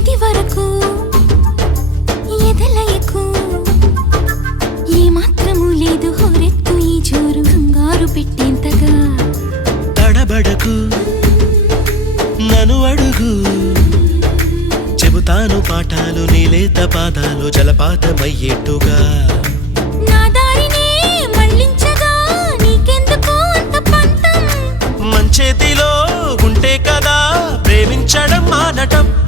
ఇది వరకు ఎదలయకు ఏ మాత్రము లేదు హోరెత్తు ఈ జోరు కంగారు పెట్టేంతగా తడబడకు నన్ను అడుగు చెబుతాను పాఠాలు నీలేత పాదాలు జలపాతమయ్యేట్టుగా నా దారినే మళ్ళించగా నీకెందుకు అంత పంతం మంచేతిలో ఉంటే కదా ప్రేమించడం మానటం